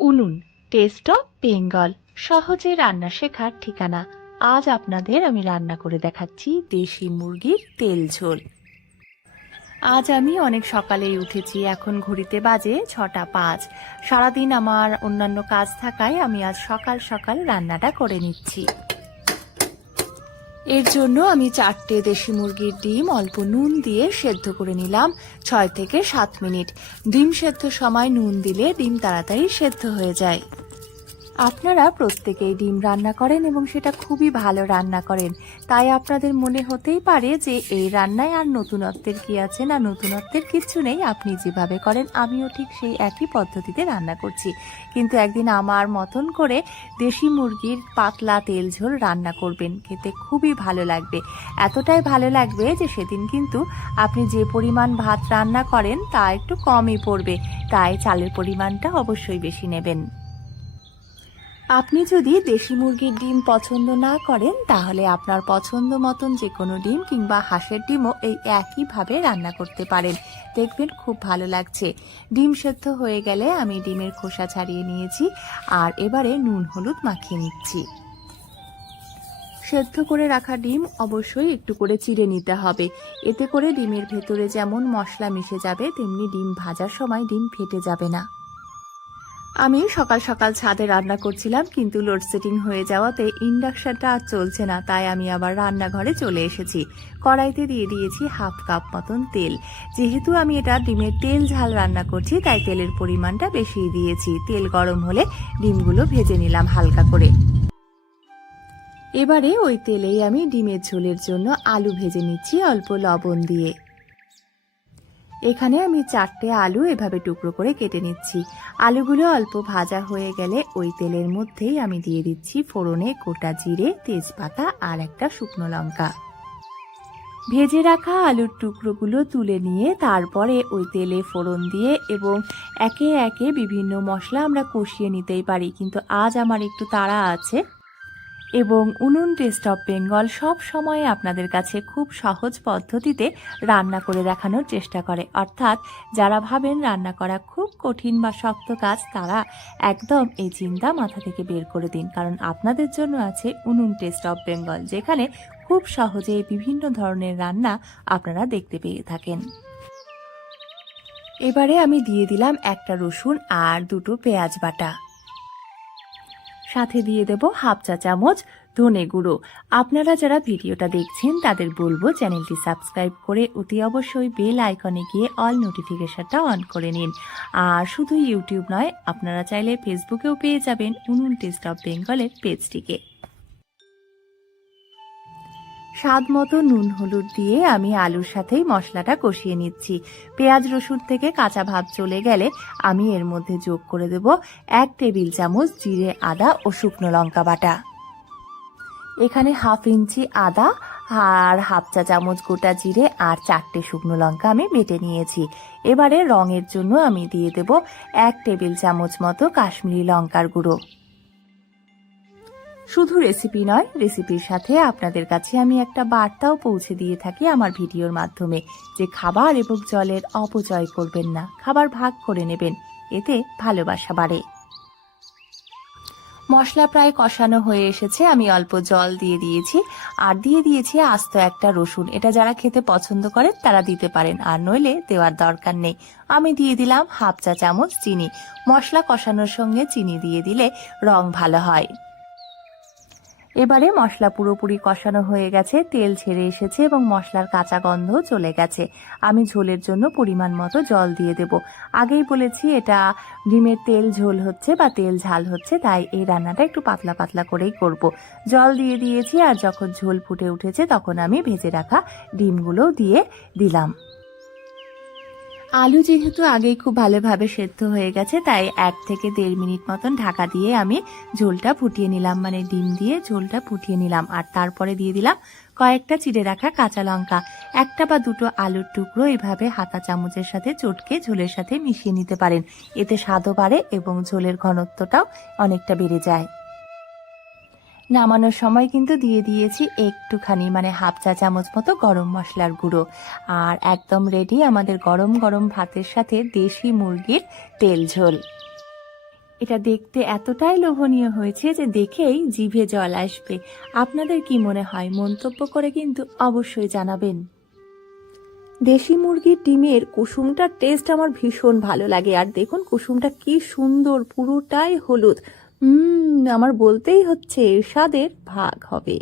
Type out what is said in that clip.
উনুন test of Bengal, সহজে রান্না শেখার ঠিকানা। আজ আপনাদের আমি রান্না করে দেখাচ্ছি দেশি মুরগির তেল ঝোল। আজ আমি অনেক সকালেই উঠেছি, এখন ঘড়িতে বাজে 6টা 5। সারাদিন আমার অন্যান্য কাজ থাকায় আমি আজ সকাল সকাল রান্নাটা করে নিচ্ছি। এর জন্য আমি 4টে দেশি মুরগির ডিম অল্প নুন দিয়ে সেদ্ধ করে নিলাম 6 থেকে 7 মিনিট। ডিম সেদ্ধ সময় নুন দিলে ডিম তাড়াতাড়ি সেদ্ধ হয়ে যায়। আপনারা প্রত্যেকেই ডিম রান্না করেন এবং সেটা খুবই ভালো রান্না করেন, তাই আপনাদের মনে হতেই পারে যে এই রান্নায় আর নতুনত্বের কি আছে। না, নতুনত্বের কিছু নেই, আপনি যেভাবে করেন আমিও ঠিক সেই একই পদ্ধতিতে রান্না করছি। কিন্তু একদিন আমার মতন করে দেশি মুরগির পাতলা তেল ঝোল রান্না করবেন, খেতে খুবই ভালো লাগবে। এতটাই ভালো লাগবে যে সেদিন কিন্তু আপনি যে পরিমাণ ভাত রান্না করেন তা একটু কমই পড়বে, তাই চালের পরিমাণটা অবশ্যই বেশি নেবেন। আপনি যদি দেশি মুরগির ডিম পছন্দ না করেন তাহলে আপনার পছন্দ মতন যে কোনো ডিম কিংবা হাঁসের ডিমও এই একইভাবে রান্না করতে পারেন, দেখবেন খুব ভালো লাগছে। ডিম সেদ্ধ হয়ে গেলে আমি ডিমের খোসা ছাড়িয়ে নিয়েছি আর এবারে নুন হলুদ মাখিয়ে নিচ্ছি। সেদ্ধ করে রাখা ডিম অবশ্যই একটু করে চিড়ে নিতে হবে, এতে করে ডিমের ভেতরে যেমন মশলা মিশে যাবে তেমনি ডিম ভাজার সময় ডিম ফেটে যাবে না। আমি সকাল সকাল ছাদে রান্না করছিলাম, কিন্তু লোডশেডিং হয়ে যাওয়াতে ইন্ডাকশনটা আর চলছে না, তাই আমি আবার রান্নাঘরে চলে এসেছি। কড়াইতে দিয়ে দিয়েছি 1/2 কাপ মতন তেল। যেহেতু আমি এটা ডিমের তেল ঝাল রান্না করছি তাই তেলের পরিমাণটা বেশি দিয়েছি। তেল গরম হলে ডিমগুলো ভেজে নিলাম হালকা করে। এবারে ওই তেলেই আমি ডিমের ঝোলের জন্য আলু ভেজে নিচ্ছি অল্প লবণ দিয়ে। এখানে আমি 4টে আলু এভাবে টুকরো করে কেটে নিচ্ছি। আলুগুলো অল্প ভাজা হয়ে গেলে ওই তেলের মধ্যেই আমি দিয়ে দিচ্ছি ফোড়নে গোটা জিরে, তেজপাতা আর একটা শুকনো লঙ্কা। ভেজে রাখা আলুর টুকরোগুলো তুলে নিয়ে তারপরে ওই তেলে ফোড়ন দিয়ে এবং একে একে বিভিন্ন মশলা আমরা কষিয়ে নিতেই পারি, কিন্তু আজ আমার একটু তাড়া আছে। এবং উনুন টেস্ট অফ বেঙ্গল সব সময় আপনাদের কাছে খুব সহজ পদ্ধতিতে রান্না করে দেখানোর চেষ্টা করে, অর্থাৎ যারা ভাবেন রান্না করা খুব কঠিন বা শক্ত কাজ তারা একদম এই চিন্তা মাথা থেকে বের করে দিন, কারণ আপনাদের জন্য আছে উনুন টেস্ট অফ বেঙ্গল, যেখানে খুব সহজে বিভিন্ন ধরনের রান্না আপনারা দেখতে পেয়ে থাকেন। এবারে আমি দিয়ে দিলাম 1টা রসুন আর 2টো পেঁয়াজ বাটা, সাথে দিয়ে দেব 1/2 চা চামচ ধনে গুঁড়ো। আপনারা যারা ভিডিওটা দেখছেন তাদের বলবো চ্যানেলটি সাবস্ক্রাইব করে অতি অবশ্যই বেল আইকনে গিয়ে অল নোটিফিকেশনটা অন করে নিন। আর শুধু ইউটিউব নয়, আপনারা চাইলে ফেসবুকেও পেয়ে যাবেন উনুন টেস্ট অফ বেঙ্গলের পেজটিকে। স্বাদ মতো নুন হলুদ দিয়ে আমি আলুর সাথেই মশলাটা কষিয়ে নিচ্ছি। পেঁয়াজ রসুন থেকে কাঁচা ভাব চলে গেলে আমি এর মধ্যে যোগ করে দেব 1 টেবিল চামচ জিরে, আদা ও শুকনো লঙ্কা বাটা। এখানে 1/2 ইঞ্চি আদা আর 1/2 চা চামচ গোটা জিরে আর 4টে শুকনো লঙ্কা আমি বেটে নিয়েছি। এবারে রঙের জন্য আমি দিয়ে দেব 1 টেবিল চামচ মতো কাশ্মীরি লঙ্কার গুঁড়ো। শুধু রেসিপি নয়, রেসিপির সাথে আপনাদের কাছে আমি একটা বার্তাও পৌঁছে দিয়ে থাকি আমার ভিডিওর মাধ্যমে, যে খাবার এবং জলের অপচয় করবেন না, খাবার ভাগ করে নেবেন, এতে ভালোবাসা বাড়ে। মশলা প্রায় কষানো হয়ে এসেছে, আমি অল্প জল দিয়ে দিয়েছি আর দিয়ে দিয়েছি আস্ত একটা রসুন। এটা যারা খেতে পছন্দ করেন তারা দিতে পারেন, আর নইলে দেওয়ার দরকার নেই। আমি দিয়ে দিলাম 1/2 চা চামচ চিনি। মশলা কষানোর সঙ্গে চিনি দিয়ে দিলে রং ভালো হয়। এবারে মশলা পুরোপুরি কষানো হয়ে গেছে, তেল ছেড়ে এসেছে এবং মশলার কাঁচা গন্ধও চলে গেছে। আমি ঝোলের জন্য পরিমাণ মতো জল দিয়ে দেব। আগেই বলেছি এটা ডিমের তেল ঝোল হচ্ছে বা তেল ঝাল হচ্ছে, তাই এই রান্নাটা একটু পাতলা পাতলা করেই করব। জল দিয়ে দিয়েছি আর যখন ঝোল ফুটে উঠেছে তখন আমি ভেজে রাখা ডিমগুলোও দিয়ে দিলাম। আলু যেহেতু আগেই খুব ভালোভাবে সেদ্ধ হয়ে গেছে তাই 1 থেকে 1.5 মিনিট মতন ঢাকা দিয়ে আমি ঝোলটা ফুটিয়ে নিলাম, মানে ডিম দিয়ে ঝোলটা ফুটিয়ে নিলাম। আর তারপরে দিয়ে দিলাম কয়েকটা চিড়ে রাখা কাঁচা লঙ্কা। 1টা বা 2টো আলুর টুকরো এভাবে হাতা চামচের সাথে চটকে ঝোলের সাথে মিশিয়ে নিতে পারেন, এতে স্বাদও বাড়ে এবং ঝোলের ঘনত্বটাও অনেকটা বেড়ে যায়। নামানোর সময় কিন্তু দিয়ে দিয়েছি একটুখানি, মানে 1/2 চা চামচ মতো গরম মশলার গুঁড়ো। আর একদম রেডি আমাদের গরম গরম ভাতের সাথে দেশি মুরগির তেল ঝোল। এটা দেখতে এতটাই লোভনীয় হয়েছে যে দেখেই জিভে জল আসবে। আপনাদের কি মনে হয় মন্তব্য করে কিন্তু অবশ্যই জানাবেন। দেশি মুরগির ডিমের কুসুমটার টেস্ট আমার ভীষণ ভালো লাগে। আর দেখুন কুসুমটা কি সুন্দর, পুরোটাই হলুদ। আমার বলতেই হচ্ছে এর স্বাদের ভাগ হবে।